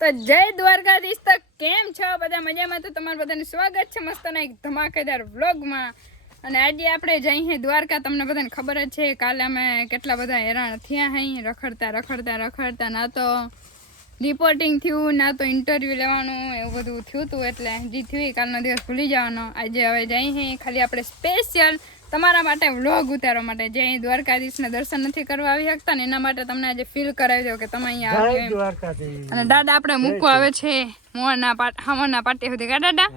તો જય દ્વારકાધીશ. તો કેમ છો બધા? મજામાં? તો તમારું બધાનું સ્વાગત છે મસ્તના એક ધમાકેદાર વ્લોગમાં. અને આજે આપણે જઈએ દ્વારકા. તમને બધાને ખબર જ છે કાલે અમે કેટલા બધા હેરાન થયા અહીં રખડતા ના તો રિપોર્ટિંગ થયું ના તો ઇન્ટરવ્યૂ લેવાનું એવું બધું થયું હતું. એટલે જે થયું કાલનો દિવસ ભૂલી જવાનો. આજે હવે જઈએ ખાલી આપણે સ્પેશિયલ તમારા માટે વ્લોગ ઉતારવા માટે જે દ્વારકાધીશના દર્શન નથી કરવા આવી શકતા ને એના માટે તમને આજે ફીલ કરાવી દો કે તમે અહીંયા આવ્યો. અને દાદા આપણે મૂકવા આવે છે મોરના પાટી સુધી કા દાદા?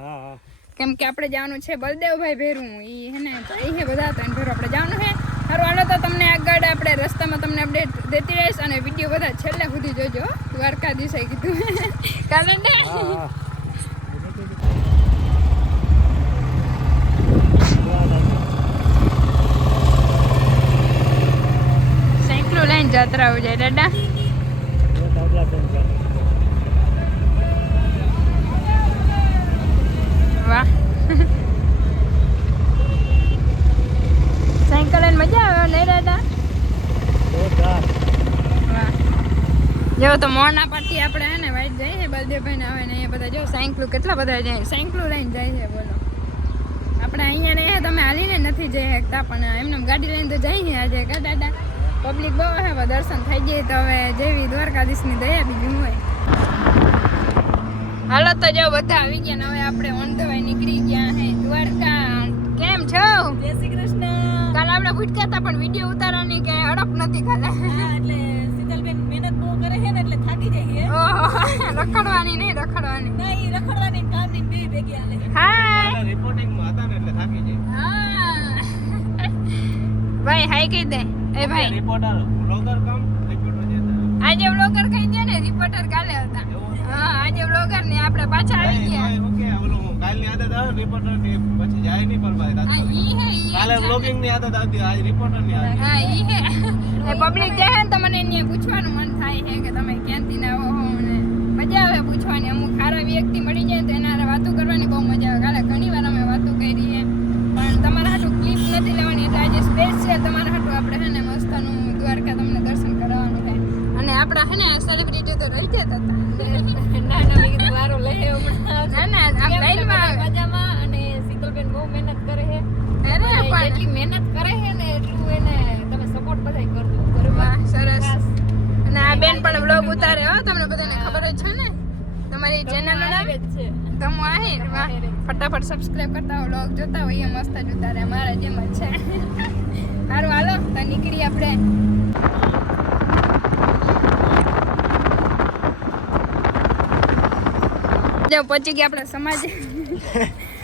કેમ કે આપણે જવાનું છે બલદેવભાઈ ભેરું એ હે ને તો એ હે બધા હતા ભેરું આપણે જવાનું છે. સારું હાલો તો તમને આગળ આપણે રસ્તામાં તમને અપડેટ દેતી રહીશ અને વિડીયો બધા છેલ્લે સુધી જોજો. દ્વારકાધીશે કીધું કાલે સાયકલો લઈને જાત્રા આવી જાય દાદા. વાહ સાયકલ લઈને મજા આવે નહીં દાદા? વાહ જો તો મોરના પાટી આપણે હે ને વાઈટ જાય છે બલદેવભાઈ ને આવે ને અહીંયા બધા જો સાયકલું કેટલા બધા જાય સાયકલું લઈને જાય છે. બોલો આપણે અહીંયા ને તમે હાલીને નથી જઈ શકતા પણ એમને ગાડી લઈને તો જઈએ આજે કા દાદા? પબ્લિક બહુ હે દર્શન થઈ જાય તો હવે જેવી દ્વારકાધીશની દયા બીજું હોય. હાલો તો જો બધા આવી ગયા ને હવે આપણે ઓન ધ વે નીકળી ગયા હે દ્વારકા. કેમ છો? જય શ્રી કૃષ્ણ. કાલે આપણે ભૂટકા હતા પણ વિડિયો ઉતારવાની કે અડપ નથી કાલે. એટલે શીતલબેન મહેનત બહુ કરે છે ને એટલે થાકી જાય છે. ઓહો રખડવાની નહીં રખડવાની કામની બે ભેગી આલે. હા રિપોર્ટિંગ માં હતા ને એટલે થાકી જાય. હા ભાઈ હાઈ કહી દે. એ ભાઈ રિપોર્ટર વ્લોગર કામ રિપોર્ટર જતા આજે વ્લોગર કહી દે ને રિપોર્ટર કાલે હતા. હા આજે વ્લોગર ને આપણે પાછા આવી ગયા. ઓકે ઓલો કાલની આદત આવે રિપોર્ટર ની પછી જાય નહીં પર ભાઈ. હા ઈ હે કાલે વ્લોગિંગ ની આદત આવતી આજ રિપોર્ટર ની આદત. હા ઈ હે એ પબ્લિક જાય ને તો મને એને પૂછવાનું મન થાય છે કે તમે ક્યાંથી ના આવો હો ને મજા આવે પૂછવાની. અમુક સારા વ્યક્તિ મળી જાય તો એના વાતો કરવાની બહુ મજા આવે. કાલે ઘણી વાર અમે વાતો કરી છે પણ તમારા હાટું ક્લિપ નથી લેવાની એટલે આજે સ્પેશિયલ તમારા હાટું આપણે હે ને મસ્તનું દ્વારકા તમને દર્શન કરાવવાનું થાય. અને આપણા હે ને સેલિબ્રિટી તો રહી જતા હતા. ના વારો લઈએ હમણાં. ના આ લાઈનમાં મજામાં અને શીતલબેન બહુ મહેનત કરે છે. અરે પણ એટલી મહેનત કરે છે ને એટલું એને તમે સપોર્ટ બધાય કરજો. બરોબર સરસ. અને આ બેન પણ વ્લોગ ઉતારે હો તમને બધાને ખબર જ છે ને તમારી ચેનલ નું નામ છે તમો આહિર. વાહ ફટાફટ સબસ્ક્રાઇબ કરતા હો વ્લોગ જોતા હોય એ મસ્ત જ ઉતારે મારા જેમ જ છે. સારું હાલો તો નીકળી આપણે. પહોંચી ગયા આપણા સમાજ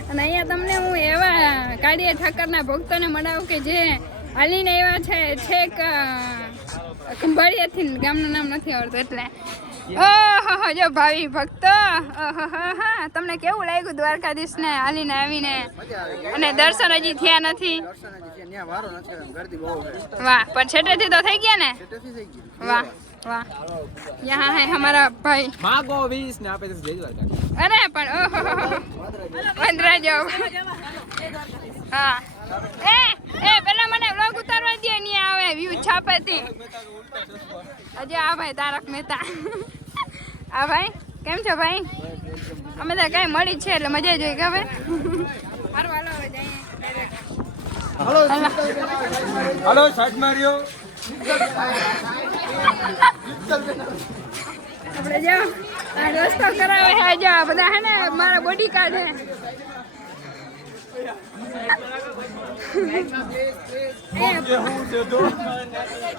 અને અહીંયા તમને હું એવા કાળિયા ઠાકરના ભક્તોને મળાવું કે જે હાલીને એવા છે છેક ખંભાળિયાથી ગામનું નામ નથી આવડતું એટલે ઓહો જો ભાવિ ભક્તો ઓહો તમને કેવું લાગ્યું દ્વારકાધીશને હાલીને આવીને? અને દર્શન હજી થયા નથી? વાહ પણ છેટેથી તો થઈ ગયા ને? વાહ વાહ यहाँ है हमारा भाई मागो 20 ने आपे जय द्वारका. अरे पण ओहो 15 जाओ. હા એ પેલા મને વ્લોગ ઉતારવા દે ની આવે વ્યૂ છાપેતી. અજે આ ભાઈ તારક મહેતા. આ ભાઈ કેમ છો ભાઈ? અમે તો કઈ મળી છે એટલે મજા જોઈ કે હવે. હાલો હાલો હવે જઈએ. હાલો હાલો સાઈડ માર્યો. આપણે જો આ રસ્તો કરાવે છે જો બધા હે ને મારા બોડી કાર્ડ હે.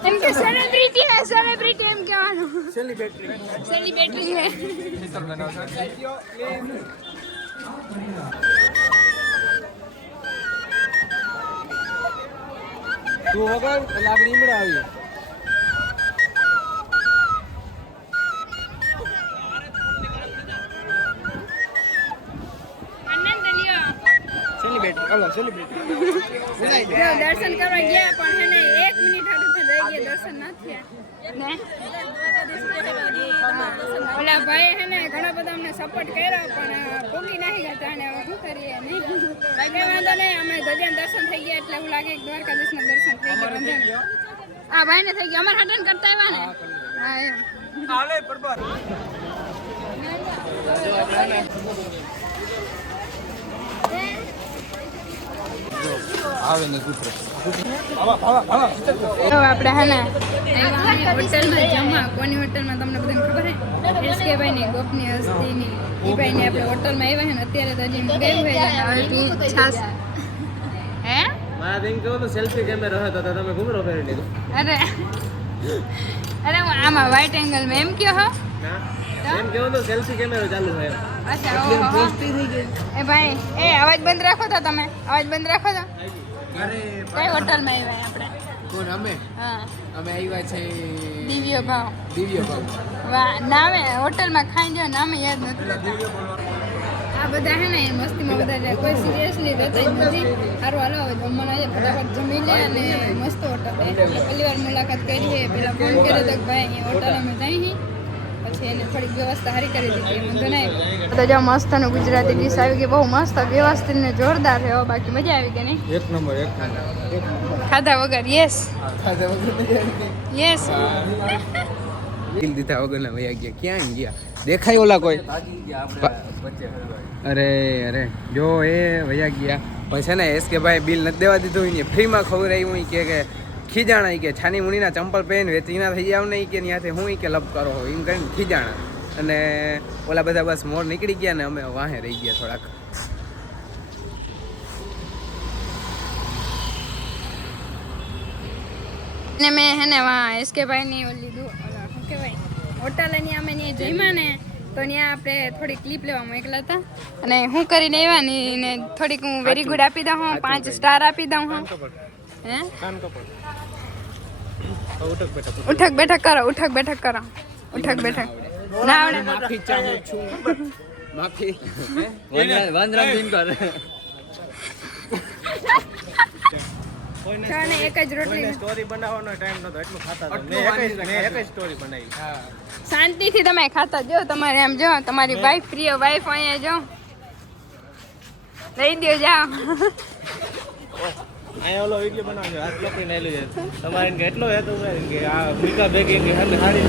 એમ કે સેલિબ્રિટી એમ કહેવાનું. સેલિબ્રિટી હે. તું વગર લાકડી મડા આવી. દર્શન કરવા ગયા પણ હે ને 1 મિનિટ હાટું રહી ગયા દર્શન નથી થયા ને. ઓલા ભાઈ હે ને ઘણા બધા અમને સપોર્ટ કર્યો પણ પોગી નાખી ગયા ને હવે શું કરીએ નહીં. કઈ વાંધો નહીં અમે ગજાન દર્શન થઈ ગયા એટલે એવું લાગે કે દ્વારકાધીશના દર્શન થઈ ગયા. આ ભાઈ ને થઈ ગયા અમારે હટન કરતા આવ્યા ને. હા એમ હાલે બરાબર. આવે ને કૂતરો આપણે હે ને હોટલમાં જમવા કોની હોટલમાં તમને બધાને ખબર હે એસકે ભાઈ ની ગોપની હસ્તીની એ ભાઈ ને આપણે હોટલમાં આવ્યા હે ને અત્યારે તો હજી મંગાવ્યું હે હવે તું છાસ હે મારા બેન કહો તો સેલ્ફી કેમેરો હતો તો તમે ઘૂમરો ફેરી લીધો અરે અરે આમાં વાઇટ એંગલ માં એમ કયો હો ના એમ કહો તો સેલ્ફી કેમેરો ચાલુ છે અચ્છા ઓહો એ ભાઈ એ અવાજ બંધ રાખો તો તમે અવાજ બંધ રાખો તો કઈ હોટલમાં આવ્યા આપણે કોણ અમે હા અમે આવ્યા છે દિવ્ય ભાવ વાહ નામે હોટલમાં ખાઈ જાવ નામે યાદ નથી આ બધા હે ને મસ્તીમાં બધા કોઈ સિરિયસલી રહેતા જ નથી સારું હાલો હવે જમવાનું આવે ફટાફટ જમી લે અને મસ્ત હોટલ પહેલી વાર મુલાકાત કરી છે પેલા ફોન કર્યો તો ભાઈ અહીંયા હોટલ અમે જઈ પછી એને થોડીક વ્યવસ્થા સારી કરી દીધી વાંધો નહીં તો જો મસ્ત નું ગુજરાતી ડીશ આવી ગઈ બહુ મસ્ત વ્યવસ્થિત ને જોરદાર છે બાકી મજા આવી ગઈ નહીં એક નંબર ખાધા વગર યસ યસ બિલ દીધા વગરના વયા ગયા ક્યાં ગયા દેખાય ઓલા કોઈ અરે અરે જો એ વયા ગયા પછી છે ને એસ કે ભાઈ બિલ નથી દેવા દીધું ને ફ્રીમાં ખબર આવી કે ખીજાણા કે છાની મુનીના ચંપલ પહેરીને વેચીના થઈ જાવ નહીં કે ત્યાંથી હું કે લપ કરો એમ કરીને ખીજાણા અને ઓલા બધા બસ મોર નીકળી ગયા ને અમે વાહે રહી ગયા થોડાક ને મેં હે ને વાં એસકે ભાઈની ઓલી લીધું ઓલા શું કહેવાય હોટલની અમે ત્યાં જમ્યા ને તો ત્યાં આપણે થોડી ક્લિપ લેવા મોકલા હતા અને હું કરીને આવ્યા ને થોડીક હું વેરી ગુડ આપી દઉં હું 5 સ્ટાર આપી દઉં હું હે ઉઠક બેઠક કરો ઉઠક બેઠક કરો ઉઠક બેઠક ના આવડે માફી ચાહું છું માફી વંદરા દિન કર ને એક જ રોટલી સ્ટોરી બનાવવાનો ટાઈમ નતો એટલું ખાતા મેં એક જ સ્ટોરી બનાવી શાંતિથી તમે ખાતા જો તમારે આમ જો તમારી વાઈફ પ્રિય વાઈફ અહીંયા જો લઈ દો જાઓ અહીંયા ઓલો વિડિયો બનાવજો હાથ લોકી ને લઈ જાય તમારે કે એટલો હેતુ કે આ મીકા બેગિંગ ની હાલે હાડી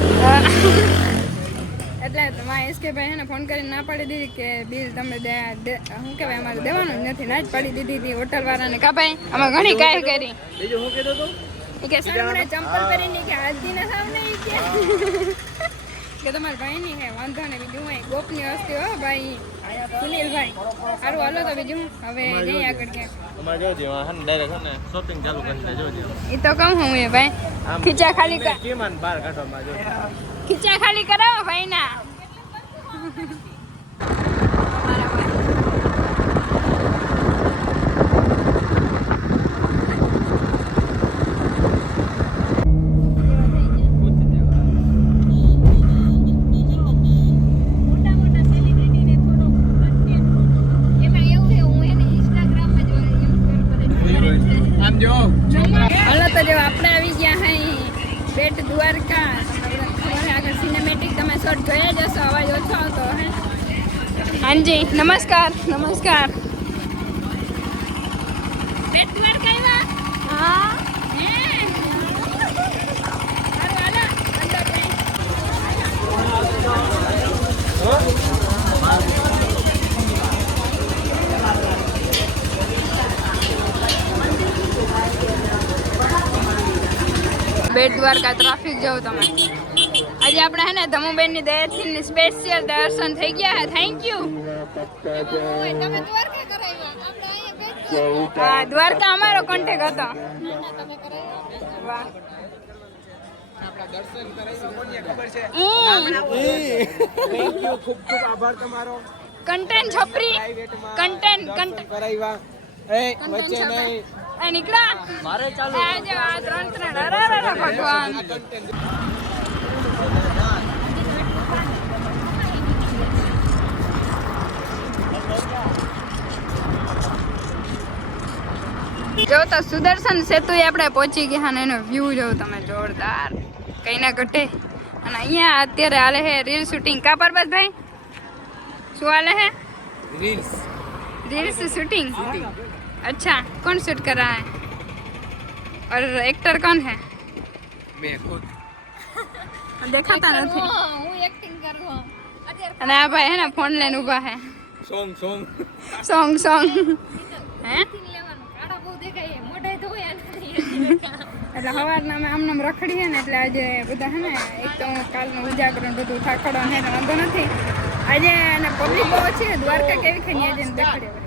એટલે તમારે એસકે ભાઈ એને ફોન કરીને ના પાડી દીધી કે બિલ તમે શું કહેવાય અમારે દેવાનું જ નથી ના જ પાડી દીધી હતી હોટલ વાળાને કા ભાઈ અમે ઘણી કાંઈ કરી બીજું શું કીધું તું કે સર મને ચંપલ પહેરીને કે હાલતી ના સાવ નહીં કે તમારા ભાઈની હે વાંધો ને બીજું હું ગોપની હસ્તી હો ભાઈ સુનિલભાઈ સારું હાલો તો બીજું હવે જઈએ આગળ ક્યાંક તમારે જોજો હા ને ડાયરેક્ટ ને શોપિંગ ચાલુ કરીને જોજો એ તો કહું હું એ ભાઈ ખીચા ખાલી કેમાન બહાર કાઢવામાં જોજો ખીચા ખાલી કરાવો ભાઈ ના હાલો તો જો આપણે આવી ગયા હે બેટ દ્વારકા આગળ સિનેમેટિક તમે શોટ જોયા જશો અવાજ ઓછો આવતો હે હાજી નમસ્કાર નમસ્કાર બેટ દ્વારકા આવ્યા હા બેટ દ્વારકા ટ્રાફિક જાવ તમે આજે આપણે હે ને ધમુબેન ની દયાથી સ્પેશિયલ દર્શન થઈ ગયા હે થેન્ક યુ તમે દ્વારકા કરાવ્યા આપણે અહીંયા હા દ્વારકા અમારો કોન્ટેક્ટ હતો વાહ આપણા દર્શન કરાવ્યા કોને ખબર છે થેન્ક યુ ખૂબ ખૂબ આભાર તમારો કન્ટેન્ટ છપરી કન્ટેન્ટ કરાવ્યા એ વચ્ચે નહીં એ નીકળા મારે ચાલુ આજે આ ત્રણ અરે ભગવાન જો તો સુદર્શન સેતુ આપણે પહોંચી ગયા ને એનો વ્યૂ જો તમે જોરદાર કઈ ના ઘટે અને અહીંયા અત્યારે હાલે છે રીલ શૂટિંગ કા પરબતભાઈ શું હાલે છે रील्स शूटिंग अच्छा कौन शूट कर रहा है और एक्टर कौन है मैं खुद देखाता नहीं હું એક્ટિંગ કરું અને આ ભાઈ હે ને ફોન લઈને ઊભા હે સોંગ સોંગ સોંગ હે એટલે સવારના અમે આમ નામ રખડીએ ને એટલે આજે બધા હે ને એક તો કાલનું ઉજાગરણ બધું ઠાકડો ને વાંધો નથી આજે પબ્લિક બહુ છે દ્વારકા કેવી ખરી આજે દેખાડ્યો